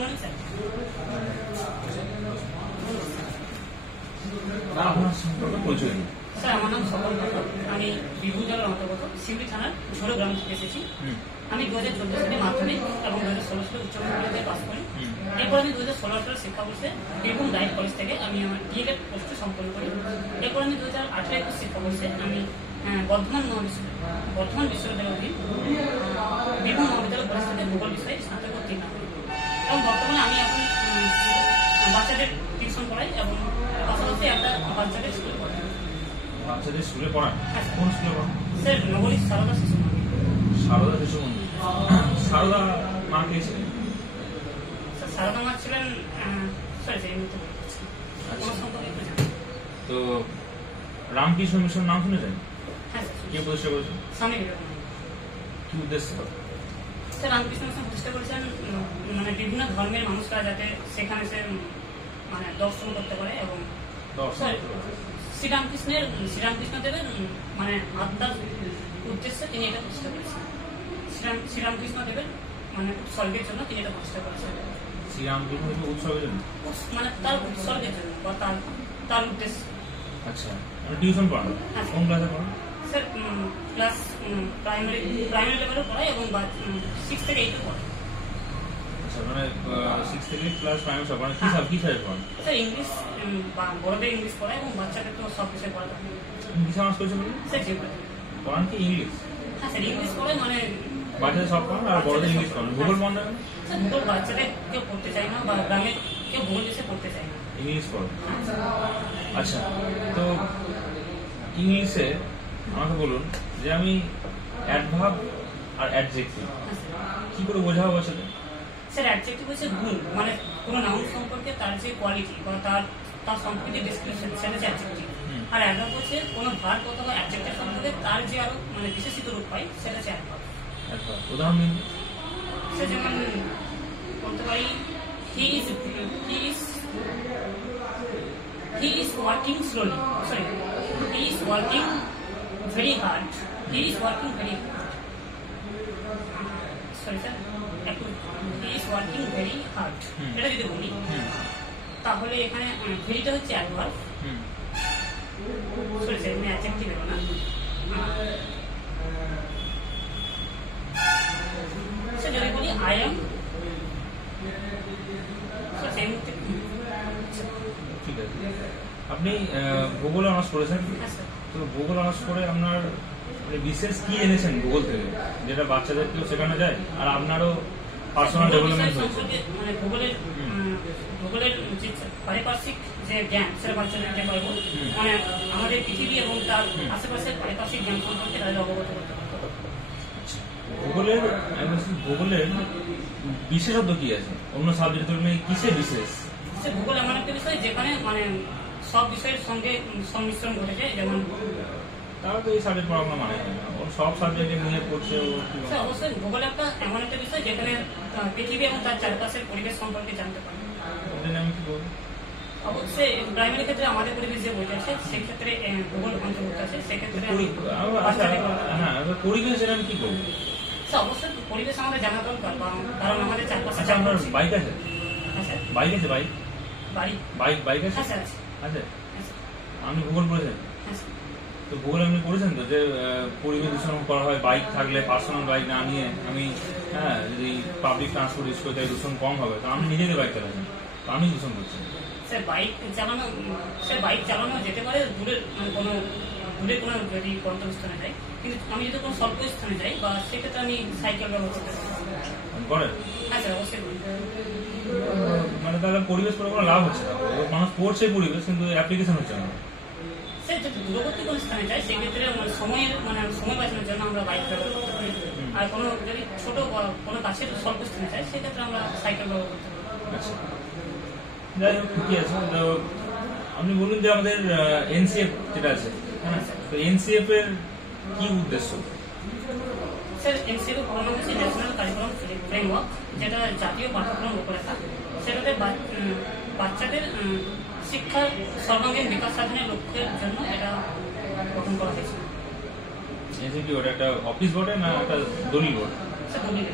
Morning sir. Sir আমার নাম সকল ঘটক, আমি বীরভূম জেলার অন্তর্গত শিউরি থানার ঝোড়ো গ্রাম থেকে এসেছি। আমি 2014 সালে মাধ্যমিক এবং 2016 সালে উচ্চ মাধ্যমিকে পাস করি। এরপর আমি 2016 সালে শিক্ষাবর্ষে বীরভূম গাইড কলেজ থেকে আমি আমার ডিএলএড কোর্সটি সম্পন্ন করি। এরপর আমি 2018-21 শিক্ষাবর্ষে আমি বর্ধমান বিশ্ববিদ্যালয়ের অধীন বীরভূম মহাবিদ্যালয় কলেজ থেকে ভূগোল বিষয়ে স্নাতক উত্তীর্ণ হই। এবং বর্তমানে আমি এখন বাচ্চাদের টিউশন পড়াই এবং পাশাপাশি একটা বাচ্চাদের স্কুল পড়াই। বাচ্চাদের স্কুলে পড়ান? কোন স্কুলে পড়ান? স্যার নগরী সারদা শিশু মন্দির। সারদা শিশু মন্দির। সারদা মা কে ছিলেন? স্যার সারদা মা ছিলেন তো রামকৃষ্ণ মিশন নাম শুনেছেন? হ্যাঁ স্যার। কে প্রতিষ্ঠা করেছেন? স্বামী বিবেকানন্দ। কি উদ্দেশ্য? স্যার রামকৃষ্ণ মিশন প্রতিষ্ঠা করেছেন মানে বিভিন্ন ধর্মের মানুষরা যাতে সেখানে সে মানে দর্শন করতে পারে এবং শ্রীরামকৃষ্ণ দেবের মানে আত্মার উদ্দেশ্যে তিনি এটা প্রতিষ্ঠা করেছেন। শ্রীরামকৃষ্ণ দেবের মানে উৎসর্গের জন্য তিনি এটা প্রতিষ্ঠা করেছেন। শ্রীরামকৃষ্ণ উৎসর্গের জন্য মানে তার উৎসর্গের জন্য বা তার উদ্দেশ্য। আচ্ছা, টিউশন পড়ান? কোন ক্লাসে পড়ান? স্যার ক্লাস প্রাইমারি লেভেলে পড়াই এবং 6 থেকে 8 পড়াই। আচ্ছা, মানে 6 থেকে ক্লাস প্রাইমারি সব পড়ান। কি সাবজেক্ট পড়ান? স্যার ইংলিশ, বড়দের ইংলিশ পড়াই এবং বাচ্চাদের তো সব বিষয় পড়াই। কি সামাজ করেছেন? স্যার জিওগ্রাফি পড়ান কি ইংলিশ? হ্যাঁ স্যার, ইংলিশ পড়াই মানে বাচ্চাদের সব পড়ান আর বড়দের ইংলিশ পড়ান। ভূগোল পড়ান না? স্যার ভূগোল বাচ্চাদের কেউ পড়তে চায় না বা গ্রামে কেউ ভূগোল বিষয়ে পড়তে চায় না, ইংলিশ পড়ান। আচ্ছা, তো ইংলিশে আমাকে বলুন যে আমি অ্যাডভার্ব আর অ্যাডজেক্টিভ কি করে বোঝাবো বাচ্চাদের? স্যার অ্যাডজেক্টিভ হচ্ছে গুণ, মানে কোনো নাউন সম্পর্কে তার যে কোয়ালিটি বা তার সম্পর্কে ডিসক্রিপশন, সেটা হচ্ছে অ্যাডজেক্টিভ। আর অ্যাডভার্ব হচ্ছে কোনো ভার্ব অথবা অ্যাডজেক্টিভ সম্পর্কে তার যে আরো মানে বিশেষিত রূপ পাই, সেটা হচ্ছে অ্যাডভার্ব। উদাহরণ দিন। স্যার যেমন বলতে পারি হি is working slowly, sorry, he is working very hard, sorry sir, he is working very hard, এটা যদি বলি তাহলে এখানে ভেরিটা হচ্ছে অ্যাডভার্ব। সরি স্যার, এখানে অ্যাডজেক্টিভ এলো না। স্যার যদি বলি আই এম, সেই মুহূর্তে ঠিক আছে। আপনি ভূগোল অনার্স করেছেন, তো ভূগোল অনার্স করে আপনার বিশেষ কি এনেছেন ভূগোল থেকে যেটা বাচ্চাদেরকেও শেখানো যায় আর আপনারও পার্সোনাল ডেভেলপমেন্ট হয়েছে? মানে ভূগোলের যে পারিপার্শ্বিক যে জ্ঞান, সেটা বাচ্চাদেরকে পারবো, মানে আমাদের পৃথিবী এবং তার আশেপাশের পারিপার্শ্বিক জ্ঞান সম্পর্কে তাদের অবগত করতে পারবো। ভূগোলের বিশেষত্ব কি আছে অন্য সাবজেক্ট তুলনায়? কিসে বিশেষ? ভূগোল এমন একটা বিষয় যেখানে মানে সব বিষয়ের সঙ্গে সংমিশ্রণ ঘটেছে। যেমন তারা তো এই সাবজেক্ট পড়াশোনা মানে সব সাবজেক্টে নিয়ে পড়ছে। অবশ্যই ভূগোল একটা এমন একটা বিষয় যেখানে পৃথিবী এবং তার চারপাশের পরিবেশ সম্পর্কে জানতে পারে। আমি কি বলবো, অবশ্যই প্রাইমারি ক্ষেত্রে আমাদের পরিবেশ যে বইটা আছে সেক্ষেত্রে ভূগোল অন্তর্ভুক্ত আছে। সেক্ষেত্রে হ্যাঁ, পরিবেশ আমি কি করবো? অবশ্যই পরিবেশ আমাদের জানা দরকার, কারণ আমাদের চারপাশে। আপনার বাইক আছে? বাইক আছে? বাইক আছে? আচ্ছা, আপনি ভূগোল পড়েছেন? তো ভূগোল আপনি পড়েছেন তো যে পরিবেশ দূষণ করা হয় বাইক থাকলে, পার্সোনাল বাইক না নিয়ে আমি যদি পাবলিক ট্রান্সপোর্ট ইউজ করি তাই দূষণ কম হবে। তো আমি নিজেকে বাইক চালাচ্ছি, তো আমি দূষণ করছি। স্যার বাইক চালানো যেতে পারে দূরে কোনো যদি গন্তব্যস্থানে যাই, কিন্তু আমি যদি কোনো স্বল্প স্থানে যাই বা সেক্ষেত্রে আমি সাইকেল ব্যবহার করতে পারি। হ্যাঁ স্যার, অবশ্যই। মানে তাহলে পরিবেশ পড়ে কোনো লাভ হচ্ছে না, মানুষ পড়ছে পরিবেশ কিন্তু অ্যাপ্লিকেশন হচ্ছে না। স্যার যদি দূরবর্তী কোনো স্থানে যাই সেক্ষেত্রে সময় বাঁচানোর জন্য আমরা বাইক ব্যবহার করতে পারি। আর কোনো যদি ছোট কোনো কাছের স্বল্প স্থানে যাই সেক্ষেত্রে আমরা সাইকেল ব্যবহার করতে পারি। আচ্ছা, যাই হোক, ঠিকই আছে। তো আপনি বলুন যে আমাদের এনসিএফ যেটা আছে, হ্যাঁ, তো এনসিএফ এর কি উদ্দেশ্য? স্যার এনসিএফ পড়ানো হচ্ছে ন্যাশনাল কারিকুলাম ফ্রেমওয়ার্ক, যেটা জাতীয় পাঠ্যক্রম রূপরেখা। সেটাতে বাচ্চাদের শিক্ষার সর্বাঙ্গীন বিকাশ সাধনের লক্ষ্যের জন্য এটা গঠন করা হয়েছে। কি ওটা একটা অফিস বোর্ডে না একটা দলিল বোর্ড? স্যার দলিল।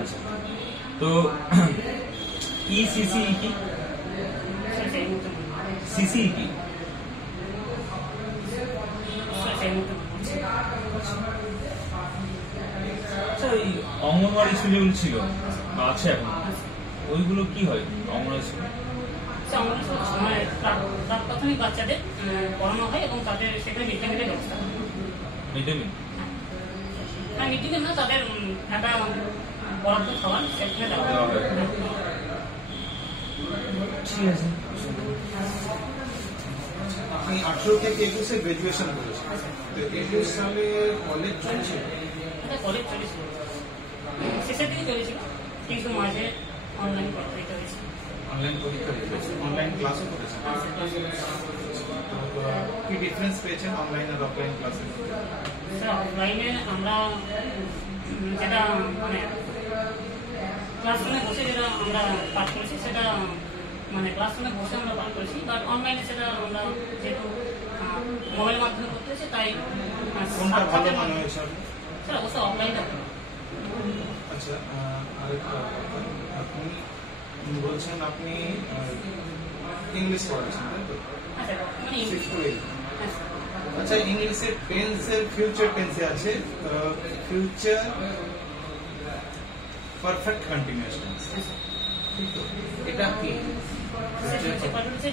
আচ্ছা, তো ইসিসি কি? সিসি কি? আচ্ছা, ওই অঙ্গনওয়াড়ি যেগুলো ছিল বা আছে এখন, ওইগুলো কি হয় অঙ্গনওয়াড়ি স্কুল? প্রাথমিক বাচ্চাদের পড়ানো হয় এবং তাদের সেখানে মিড ডে মিলের ব্যবস্থা হয়। মিড ডে মিল? হ্যাঁ, মিড ডে মিল না, তাদের একটা বরাদ্দ খাবার সেখানে দেওয়া হয়। ঠিক আছে। আপনি 18 থেকে 21-এ গ্রাজুয়েশন করেছেন, তো 21 সালে কলেজ চলছে? কলেজ চলেছিল, শেষের দিকে চলেছিল, কিন্তু মাঝে অনলাইন পরীক্ষা হয়েছে। অনলাইন পরীক্ষা দিয়েছেন, অনলাইন ক্লাসও করেছেন, কি ডিফারেন্স পেয়েছেন অনলাইন আর অফলাইন ক্লাসের মধ্যে? স্যার, অফলাইনে আমরা যেটা মানে ক্লাসরুমে বসে যেটা আমরা পাঠ করেছি সেটা মানে ক্লাসরুমে বসে আমরা পাঠ করেছি, বাট অনলাইনে সেটা আমরা যেহেতু মোবাইলের মাধ্যমে করতে হয়েছে তাই কোনটা ভালো মনে হয়েছে? স্যার অবশ্যই অফলাইনটা। আচ্ছা, আরেকটা আপনি বলছেন আপনি ইংলিশ পড়াচ্ছেন, তাই তো? মানে 6 to 8। আচ্ছা, ইংলিশের টেন্সের ফিউচার টেন্সে আছে ফিউচার পারফেক্ট কন্টিনিউয়াস টেন্স, ঠিক তো? এটা কি?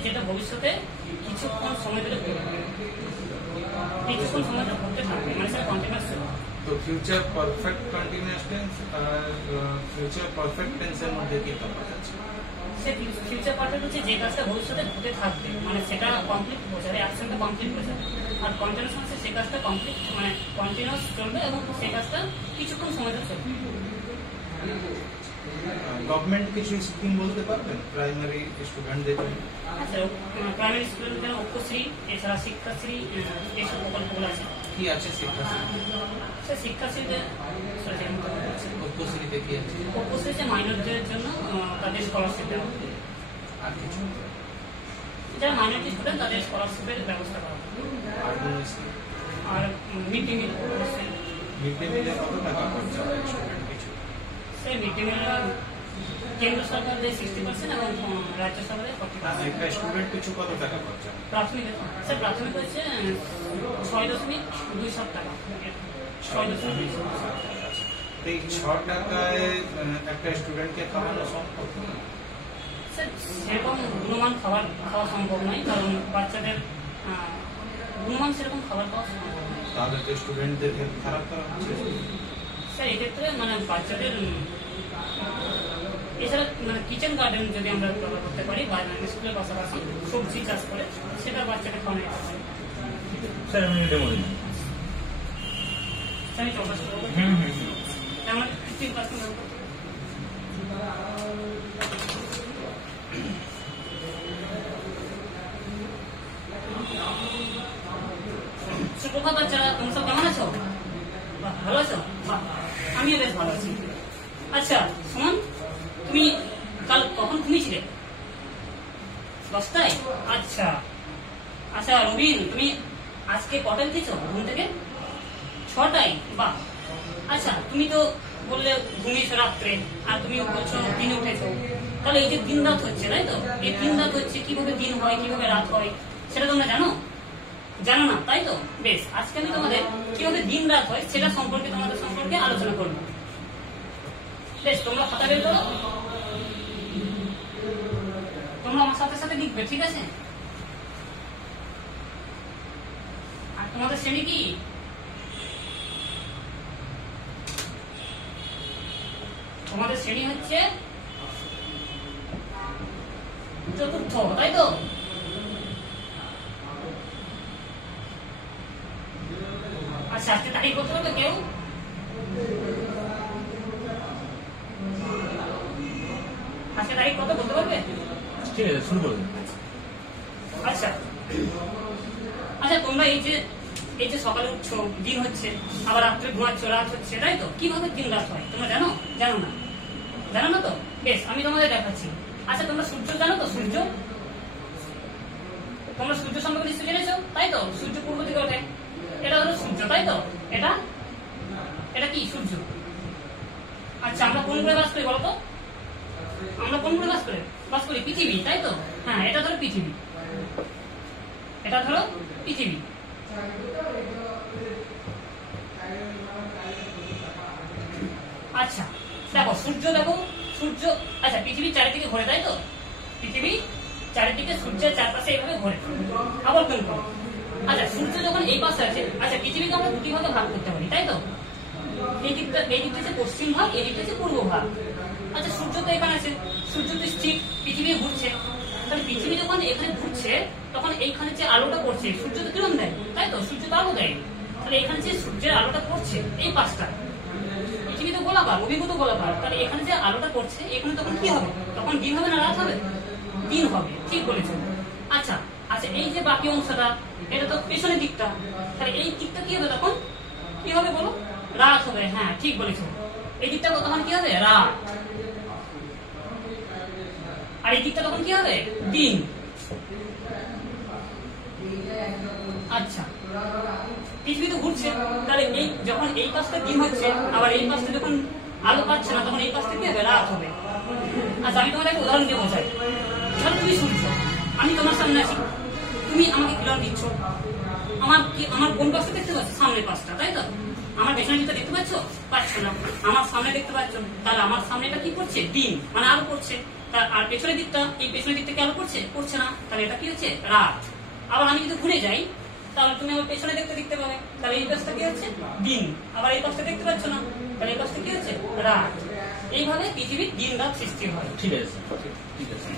যেটা ভবিষ্যতে কিছুক্ষণ সময় ধরে কিছুক্ষণ সময় ধরে করতে থাকবে, মানে সেটা কন্টিনিউয়াস ছিল। তো ফিউচার পারফেক্ট কন্টিনিউয়াস টেন্স আর ফিউচার পারফেক্ট টেন্সের মধ্যে কি তফাৎ আছে? ফিউচার পারফেক্ট হচ্ছে যে কাজটা ভবিষ্যতে ঘটে থাকবে, মানে সেটা কমপ্লিট বোঝাবে, অ্যাকশনটা কমপ্লিট বোঝাবে। আর কন্টিনিউয়াস মানে সেই কাজটা কমপ্লিট মানে কন্টিনিউয়াস চলবে এবং সেই কাজটা কিছুক্ষণ সময় ধরে চলবে। গভর্নমেন্ট কিছু স্কিম বলতে পারবেন প্রাইমারি স্টুডেন্টদের জন্য? আচ্ছা, প্রাইমারি স্কুলের জন্য ঐক্যশ্রী, এছাড়া শিক্ষাশ্রী, এইসব প্রকল্পগুলো আছে। কি আছে শিক্ষাশ্রী? স্যার, শিক্ষাশ্রীতে ঐক্যশ্রীতে কি আছে? ঐক্যশ্রীতে মাইনরদের জন্য তাদের স্কলারশিপ দেওয়া হবে। আর কিছু? যারা মাইনরিটি স্টুডেন্ট তাদের স্কলারশিপের ব্যবস্থা করা হবে। আর কোন স্কিম? আর mid day meal, mid day মিলে কত টাকা খরচা হয় স্টুডেন্ট কিছু? স্যার মিড ডে মিল কেন্দ্র সরকার দেয় 60% এবং রাজ্য সরকারের 40%। একটা স্টুডেন্ট কিছু কত টাকা খরচা? প্রাথমিক স্যার প্রাথমিক হচ্ছে 6.2 টাকা। 6.2 এই 6 টাকায় একটা স্টুডেন্টকে খাওয়ানো সম্ভব? স্যার, সেরকম গুণমান খাওয়া সম্ভব নয়, কারণ বাচ্চাদের গুণমান সেরকম খাবার খাওয়া সম্ভব নয়। তাহলে তো স্টুডেন্টদের খারাপ করা হচ্ছে। স্যার, এক্ষেত্রে মানে বাচ্চাদের এছাড়া মানে কিচেন গার্ডেন যদি আমরা ব্যবহার করতে পারি বা স্কুলের পাশাপাশি সবজি চাষ করে সেটা বাচ্চাদের খাওয়ানো যেতে পারে। স্যার আমি ডেমো দিন। আমি 24 করবো, আমার 15%। সুপ্রভাত বাচ্চারা, তোমরা সব কেমন আছো? ভালো আছো? আমিও বেশ ভালো আছি। আচ্ছা সুমন, তুমি কাল কখন ঘুমিয়েছিলে? 10টায়? আচ্ছা আচ্ছা রবিন, তুমি আজকে কটায় উঠেছো ঘুম থেকে? 6টায়? বাহ। আচ্ছা, তুমি তো বললে ঘুমিয়েছো রাত্রে আর তুমি বলছো দিনে উঠেছো, তাহলে এই যে দিন রাত হচ্ছে, তাই তো? এই দিন রাত হচ্ছে, কিভাবে দিন হয় কিভাবে রাত হয় সেটা তোমরা জানো? জানো না, তাই তো? বেশ, আজকে আমি তোমাদের কিভাবে দিন রাত হয় সেটা সম্পর্কে তোমাদের সম্পর্কে আলোচনা করবো। বেশ, তোমরা খাতা বের করো, তোমরা আমার সাথে সাথে লিখবে, ঠিক আছে? আর তোমাদের শ্রেণী কি? তোমাদের শ্রেণী হচ্ছে 4র্থ, তাই তো? আচ্ছা, আজকে তারিখ বলতে পারবে কেউ? আজকে তারিখ কত বলতে পারবে? ঠিক আছে, শুরু করুন। আচ্ছা আচ্ছা, তোমরা এই যে সকালে উঠছো, দিন হচ্ছে, আবার রাত্রে ঘুমাচ্ছ, রাত হচ্ছে, তাই তো? কিভাবে দিন রাত হয় তোমরা জানো? জানো না? জানো না তো? বেশ, আমি তোমাদের দেখাচ্ছি। আচ্ছা, তোমরা সূর্য জানো তো? সূর্য, তোমরা সূর্য সম্পর্কে নিশ্চয় জেনেছো, তাই তো? সূর্য পূর্ব দিকে ওঠে, এটা হলো সূর্য, তাই তো? এটা কি সূর্য? আচ্ছা, আমরা কোন গ্রহে বাস করি বলতো? আমরা কোন গ্রহে বাস করি পৃথিবী, তাই তো? হ্যাঁ, এটা ধরো পৃথিবী, এটা ধরো পৃথিবী। আচ্ছা দেখো সূর্য, আচ্ছা পৃথিবীর চারিদিকে ঘোরে, তাই তো? পৃথিবী চারিদিকে সূর্যের চারপাশে এইভাবে ঘোরে, আবর্তন করে। আচ্ছা সূর্য যখন এই পাশে আছে, আচ্ছা পৃথিবীকে আমরা দুটি ভাগে ভাগ করতে পারি, তাই তো? এই দিকটা হচ্ছে পশ্চিম ভাগ, এই দিকটা হচ্ছে পূর্ব ভাগ। আচ্ছা সূর্য তো এখানে আছে, সূর্য তো স্থির, পৃথিবী ঘুরছে, তাহলে পৃথিবী যখন এখানে ঘুরছে তখন এইখানে যে আলোটা পড়ছে, সূর্য তো কিরণ দেয়, তাই তো? সূর্য তো আলো দেয়, তাহলে এখানে যে সূর্যের আলোটা পড়ছে এই পাশটা, পৃথিবী তো গোলাকার, অভিভূত গোলাকার, তাহলে এখানে যে আলোটা পড়ছে এখানে তখন কি হবে? তখন দিন হবে না রাত হবে? দিন হবে, ঠিক বলেছো। আচ্ছা আচ্ছা এই যে বাকি অংশটা, এটা তো পেছনের দিকটা, তাহলে এই দিকটা কি হবে তখন? কি হবে বলো? রাত হবে। হ্যাঁ ঠিক বলেছো, এই দিকটা তখন কি হবে? রাত। আর এই দিকটা তখন কি হবে? দিন। আচ্ছা পৃথিবী তো ঘুরছে, তাহলে এই যখন এই পাশটা দিন হচ্ছে, আবার এই পাশটা যখন আলো পাচ্ছে না, তখন এই পাশটা কি হবে? রাত হবে। আচ্ছা আমি তোমার একটা উদাহরণ দিয়ে বোঝাই। ধরো তুমি সূর্য, আমি তোমার সামনে আছি, তুমি আমাকে কিরণ দিচ্ছ, আমার কোন পাশটা দেখতে পাচ্ছ? সামনের পাশটা, তাই তো? আমার পেছনের দিকটা দেখতে পাচ্ছ? পাচ্ছ না। আমার সামনে দেখতে পাচ্ছ, তাহলে আমার সামনেটা কি করছে? দিন, মানে আলো পড়ছে। আর পেছনের দিকটা, এই পেছনের দিকটা কি আলো পড়ছে? পড়ছে না, তাহলে এটা কি হচ্ছে? রাত। আবার আমি যদি ঘুরে যাই তাহলে তুমি আমার পেছনে দেখতে পাবে, তাহলে এই পাশটা কি হচ্ছে? দিন। আবার এই পাশটা দেখতে পাচ্ছ না, তাহলে এই পাশটা কি হচ্ছে? রাত। এইভাবে পৃথিবীর দিন রাত সৃষ্টি হয়। ঠিক আছে, ঠিক আছে।